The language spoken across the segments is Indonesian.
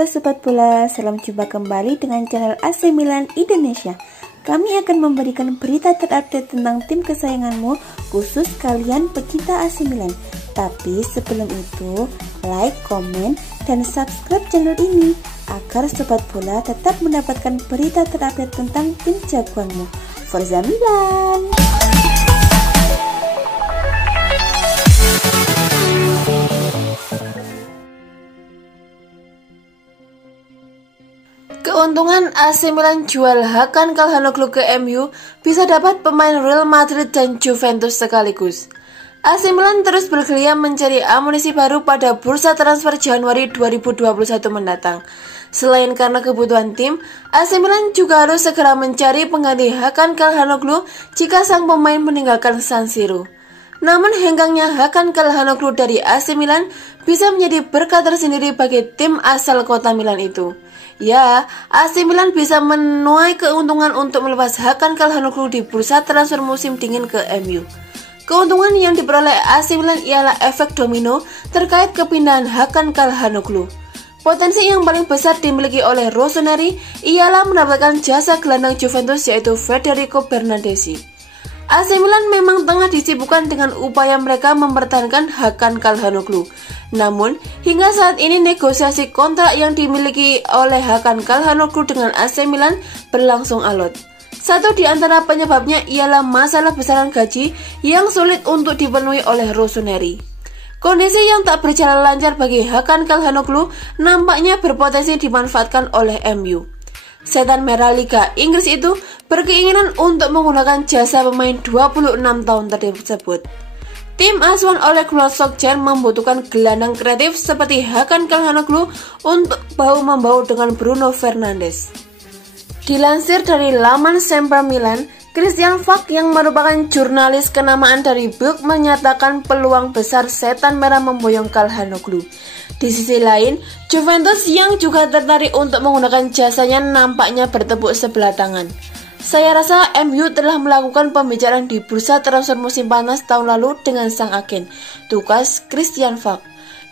Halo Sobat Bola, salam jumpa kembali dengan channel AC Milan Indonesia. Kami akan memberikan berita terupdate tentang tim kesayanganmu, khusus kalian pecinta AC Milan. Tapi sebelum itu, like, komen, dan subscribe channel ini agar Sobat Bola tetap mendapatkan berita terupdate tentang tim jagoanmu. Forza Milan! Keuntungan AC Milan jual Hakan Calhanoglu ke MU bisa dapat pemain Real Madrid dan Juventus sekaligus. AC Milan terus bergelia mencari amunisi baru pada bursa transfer Januari 2021 mendatang. Selain karena kebutuhan tim, AC Milan juga harus segera mencari pengganti Hakan Calhanoglu jika sang pemain meninggalkan San Siro. Namun hengkangnya Hakan Calhanoglu dari AC Milan bisa menjadi berkah tersendiri bagi tim asal kota Milan itu. Ya, AC Milan bisa menuai keuntungan untuk melepas Hakan Calhanoglu di bursa transfer musim dingin ke MU. Keuntungan yang diperoleh AC Milan ialah efek domino terkait kepindahan Hakan Calhanoglu. Potensi yang paling besar dimiliki oleh Rossoneri ialah mendapatkan jasa gelandang Juventus yaitu Federico Bernardeschi. AC Milan memang tengah disibukkan dengan upaya mereka mempertahankan Hakan Calhanoglu. Namun, hingga saat ini negosiasi kontrak yang dimiliki oleh Hakan Calhanoglu dengan AC Milan berlangsung alot. Satu di antara penyebabnya ialah masalah besaran gaji yang sulit untuk dipenuhi oleh Rossoneri. Kondisi yang tak berjalan lancar bagi Hakan Calhanoglu nampaknya berpotensi dimanfaatkan oleh MU. Setan Merah Liga Inggris itu berkeinginan untuk menggunakan jasa pemain 26 tahun tersebut. Tim asuhan oleh Gunnar Solskjaer membutuhkan gelandang kreatif seperti Hakan Calhanoglu untuk bahu-membahu dengan Bruno Fernandes. Dilansir dari laman Sempre Milan, Christian Falk yang merupakan jurnalis kenamaan dari Bild menyatakan peluang besar Setan Merah memboyong Calhanoglu. Di sisi lain, Juventus yang juga tertarik untuk menggunakan jasanya nampaknya bertepuk sebelah tangan. Saya rasa MU telah melakukan pembicaraan di bursa transfer musim panas tahun lalu dengan sang agen, tugas Christian Falk.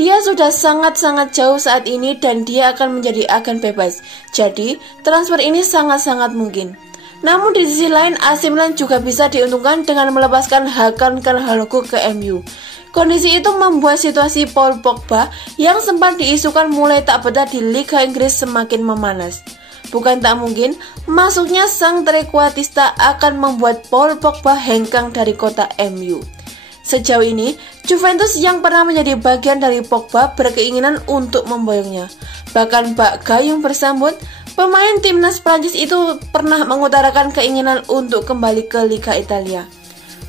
Dia sudah sangat-sangat jauh saat ini dan dia akan menjadi agen bebas. Jadi, transfer ini sangat-sangat mungkin. Namun di sisi lain, AC Milan juga bisa diuntungkan dengan melepaskan Hakan Calhanoglu ke MU. Kondisi itu membuat situasi Paul Pogba yang sempat diisukan mulai tak betah di Liga Inggris semakin memanas. Bukan tak mungkin, masuknya sang trequartista akan membuat Paul Pogba hengkang dari kota MU. Sejauh ini, Juventus yang pernah menjadi bagian dari Pogba berkeinginan untuk memboyongnya. Bahkan bak gayung bersambut, pemain timnas Prancis itu pernah mengutarakan keinginan untuk kembali ke Liga Italia.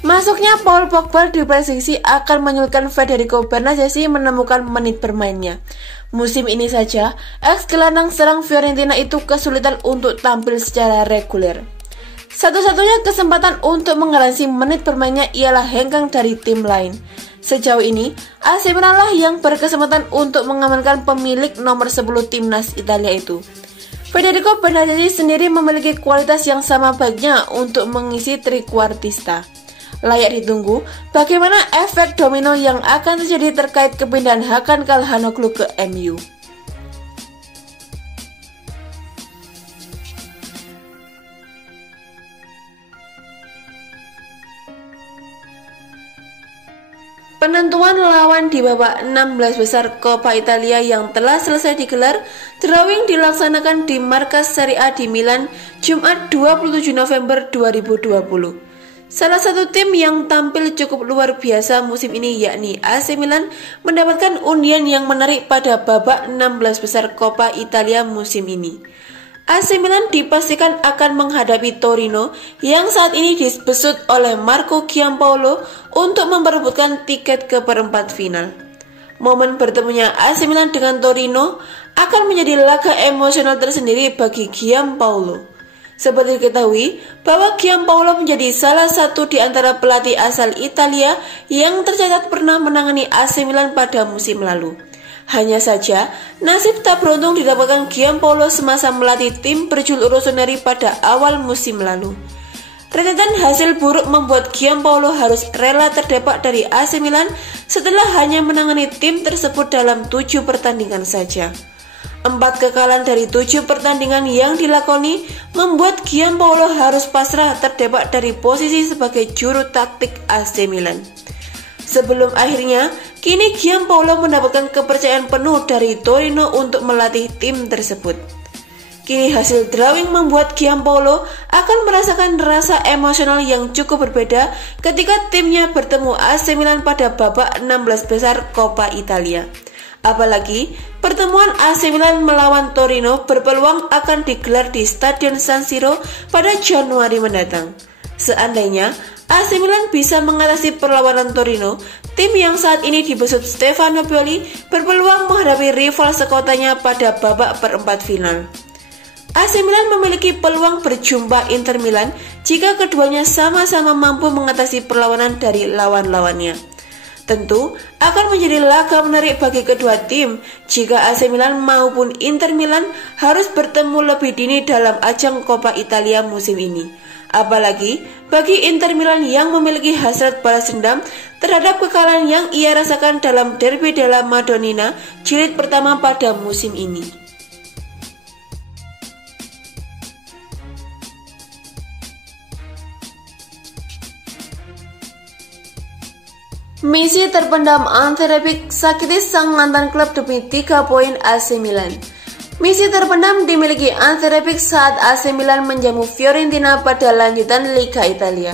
Masuknya Paul Pogba diprediksi akan menyulitkan Federico Bernardeschi menemukan menit bermainnya. Musim ini saja, ex-gelandang serang Fiorentina itu kesulitan untuk tampil secara reguler. Satu-satunya kesempatan untuk menggaransi menit bermainnya ialah hengkang dari tim lain. Sejauh ini, AC Milan lah yang berkesempatan untuk mengamankan pemilik nomor 10 timnas Italia itu. Federico Bernardeschi sendiri memiliki kualitas yang sama baiknya untuk mengisi trequartista. Layak ditunggu bagaimana efek domino yang akan terjadi terkait kepindahan Hakan Calhanoglu ke MU. Penentuan lawan di babak 16 besar Coppa Italia yang telah selesai digelar, drawing dilaksanakan di markas Serie A di Milan, Jumat 27 November 2020. Salah satu tim yang tampil cukup luar biasa musim ini yakni AC Milan mendapatkan undian yang menarik pada babak 16 besar Coppa Italia musim ini. AC Milan dipastikan akan menghadapi Torino yang saat ini dibesut oleh Marco Giampaolo untuk memperebutkan tiket ke perempat final. Momen bertemunya AC Milan dengan Torino akan menjadi laga emosional tersendiri bagi Giampaolo. Seperti diketahui bahwa Giampaolo menjadi salah satu di antara pelatih asal Italia yang tercatat pernah menangani AC Milan pada musim lalu. Hanya saja, nasib tak beruntung didapatkan Giampaolo semasa melatih tim berjuluk Rossoneri pada awal musim lalu. Rentetan hasil buruk membuat Giampaolo harus rela terdepak dari AC Milan setelah hanya menangani tim tersebut dalam 7 pertandingan saja. 4 kekalahan dari 7 pertandingan yang dilakoni membuat Giampaolo harus pasrah terdepak dari posisi sebagai juru taktik AC Milan. Sebelum akhirnya, kini Giampaolo mendapatkan kepercayaan penuh dari Torino untuk melatih tim tersebut. Kini hasil drawing membuat Giampaolo akan merasakan rasa emosional yang cukup berbeda ketika timnya bertemu AC Milan pada babak 16 besar Coppa Italia. Apalagi, pertemuan AC Milan melawan Torino berpeluang akan digelar di Stadion San Siro pada Januari mendatang. Seandainya AC Milan bisa mengatasi perlawanan Torino, tim yang saat ini dibesut Stefano Pioli berpeluang menghadapi rival sekotanya pada babak perempat final. AC Milan memiliki peluang berjumpa Inter Milan jika keduanya sama-sama mampu mengatasi perlawanan dari lawan-lawannya. Tentu akan menjadi laga menarik bagi kedua tim jika AC Milan maupun Inter Milan harus bertemu lebih dini dalam ajang Coppa Italia musim ini. Apalagi bagi Inter Milan yang memiliki hasrat balas dendam terhadap kekalahan yang ia rasakan dalam Derby della Madonnina jilid pertama pada musim ini. Misi terpendam Ante Rebic sakiti sang mantan klub demi 3 poin AC Milan. Misi terpendam dimiliki Ante Rebic saat AC Milan menjamu Fiorentina pada lanjutan Liga Italia.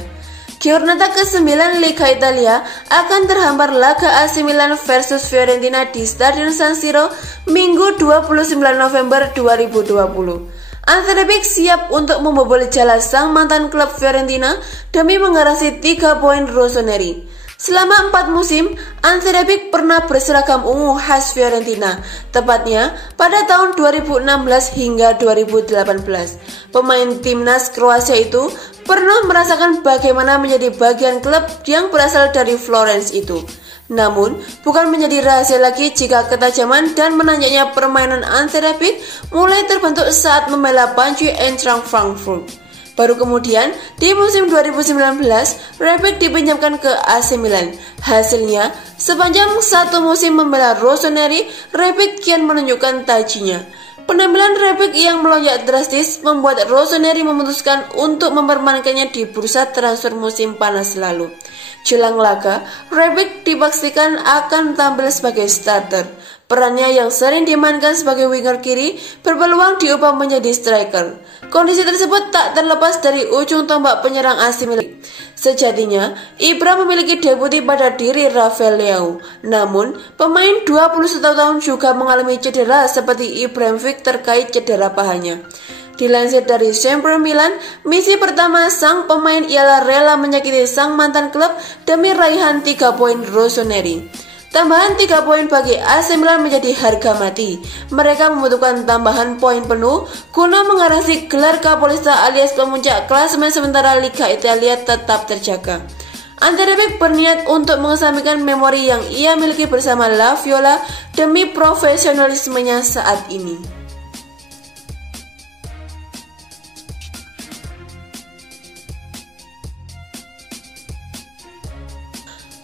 Giornata ke-9 Liga Italia akan terhampar laga AC Milan versus Fiorentina di Stadion San Siro Minggu 29 November 2020. Ante Rebic siap untuk membobol jala sang mantan klub Fiorentina demi menggarasi 3 poin rossoneri. Selama 4 musim, Ante Rebic pernah berseragam ungu khas Fiorentina, tepatnya pada tahun 2016 hingga 2018. Pemain timnas Kroasia itu pernah merasakan bagaimana menjadi bagian klub yang berasal dari Florence itu. Namun, bukan menjadi rahasia lagi jika ketajaman dan menanjaknya permainan Ante Rebic mulai terbentuk saat membela Banja Eintracht Frankfurt. Baru kemudian, di musim 2019, Rebic dipinjamkan ke AC Milan. Hasilnya, sepanjang 1 musim membela rossoneri, Rebic kian menunjukkan tajinya. Penampilan Rebic yang melonjak drastis membuat rossoneri memutuskan untuk mempermainkannya di bursa transfer musim panas lalu. Jelang laga, Rebic dipastikan akan tampil sebagai starter. Perannya yang sering dimainkan sebagai winger kiri berpeluang diubah menjadi striker. Kondisi tersebut tak terlepas dari ujung tombak penyerang AC Milan. Sejatinya, Ibra memiliki deputi pada diri Rafael Leao. Namun, pemain 21 tahun juga mengalami cedera seperti Ibrahimovic terkait cedera pahanya. Dilansir dari Sempre Milan, misi pertama sang pemain ialah rela menyakiti sang mantan klub demi raihan 3 poin rossoneri. Tambahan 3 poin bagi AC Milan menjadi harga mati. Mereka membutuhkan tambahan poin penuh guna mengarasi gelar Capolista alias pemuncak klasemen sementara Liga Italia tetap terjaga. Ante Rebic berniat untuk mengesampingkan memori yang ia miliki bersama La Viola demi profesionalismenya saat ini.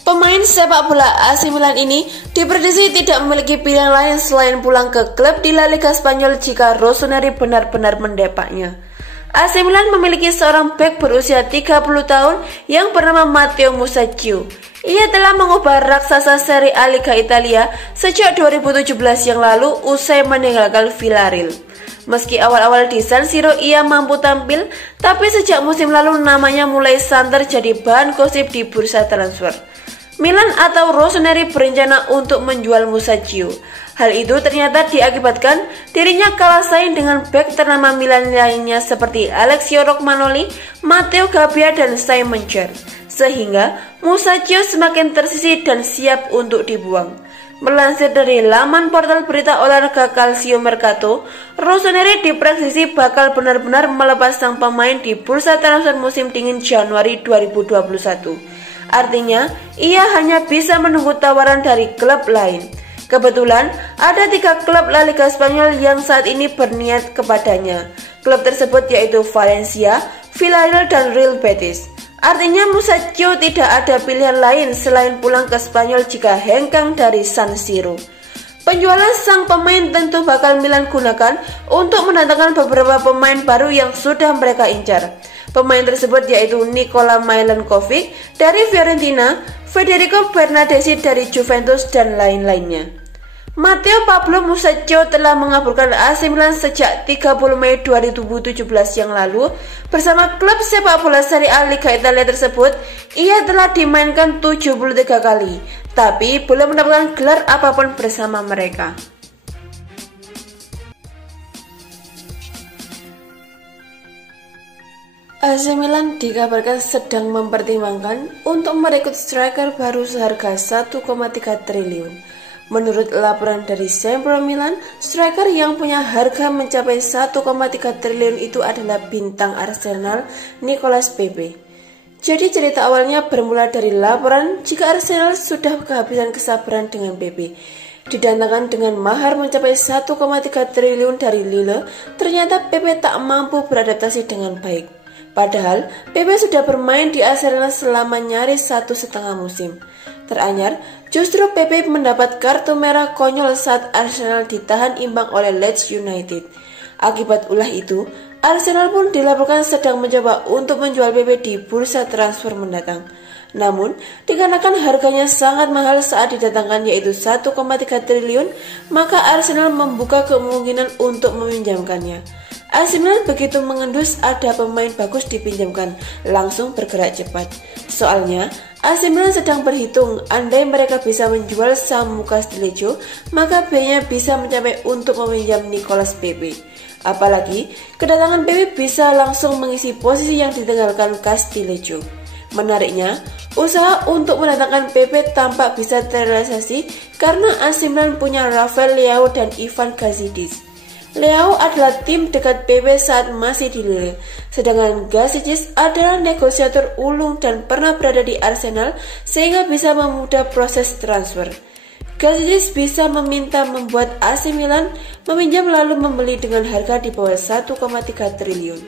Pemain sepak bola AC Milan ini diprediksi tidak memiliki pilihan lain selain pulang ke klub di La Liga Spanyol jika rossoneri benar-benar mendepaknya. AC Milan memiliki seorang bek berusia 30 tahun yang bernama Matteo Musacchio. Ia telah mengubah raksasa Serie A Liga Italia sejak 2017 yang lalu usai meninggalkan Villarreal. Meski awal-awal di San Siro ia mampu tampil, tapi sejak musim lalu namanya mulai santer jadi bahan gosip di bursa transfer. Milan atau rossoneri berencana untuk menjual Musacchio. Hal itu ternyata diakibatkan dirinya kalah saing dengan bek ternama Milan lainnya seperti Alessio Romagnoli, Matteo Gabbia, dan Simon Kjaer. Sehingga Musacchio semakin tersisih dan siap untuk dibuang. Melansir dari laman portal berita olahraga Calcio Mercato, rossoneri diprediksi bakal benar-benar melepas sang pemain di bursa transfer musim dingin Januari 2021. Artinya, ia hanya bisa menunggu tawaran dari klub lain. Kebetulan, ada 3 klub La Liga Spanyol yang saat ini berniat kepadanya. Klub tersebut yaitu Valencia, Villarreal, dan Real Betis. Artinya Musacchio tidak ada pilihan lain selain pulang ke Spanyol jika hengkang dari San Siro. Penjualan sang pemain tentu bakal Milan gunakan untuk mendatangkan beberapa pemain baru yang sudah mereka incar. Pemain tersebut yaitu Nikola Milankovic dari Fiorentina, Federico Bernardeschi dari Juventus, dan lain-lainnya. Matteo Pablo Musacchio telah mengaburkan AC Milan sejak 30 Mei 2017 yang lalu. Bersama klub sepak bola Serie A Liga Italia tersebut, ia telah dimainkan 73 kali, tapi belum mendapatkan gelar apapun bersama mereka. AC Milan dikabarkan sedang mempertimbangkan untuk merekrut striker baru seharga 1,3 triliun. Menurut laporan dari Sempre Milan, striker yang punya harga mencapai 1,3 triliun itu adalah bintang Arsenal Nicolas Pepe. Jadi cerita awalnya bermula dari laporan jika Arsenal sudah kehabisan kesabaran dengan Pepe. Didatangkan dengan mahar mencapai 1,3 triliun dari Lille, ternyata Pepe tak mampu beradaptasi dengan baik. Padahal Pepe sudah bermain di Arsenal selama nyaris 1,5 musim. Teranyar, justru Pepe mendapat kartu merah konyol saat Arsenal ditahan imbang oleh Leeds United. Akibat ulah itu, Arsenal pun dilaporkan sedang mencoba untuk menjual Pepe di bursa transfer mendatang. Namun, dikarenakan harganya sangat mahal saat didatangkan yaitu 1,3 triliun, maka Arsenal membuka kemungkinan untuk meminjamkannya. AC Milan begitu mengendus ada pemain bagus dipinjamkan, langsung bergerak cepat. Soalnya, AC Milan sedang berhitung, andai mereka bisa menjual Samu Castillejo, maka biayanya bisa mencapai untuk meminjam Nicolas Pepe. Apalagi, kedatangan Pepe bisa langsung mengisi posisi yang ditinggalkan Castillejo. Menariknya, usaha untuk mendatangkan Pepe tampak bisa terrealisasi karena AC Milan punya Rafael Leao dan Ivan Gazidis. Leao adalah tim dekat Pepe saat masih di Lille, sedangkan Gazidis adalah negosiator ulung dan pernah berada di Arsenal sehingga bisa memudah proses transfer. Gazidis bisa meminta membuat AC Milan meminjam lalu membeli dengan harga di bawah 1,3 triliun.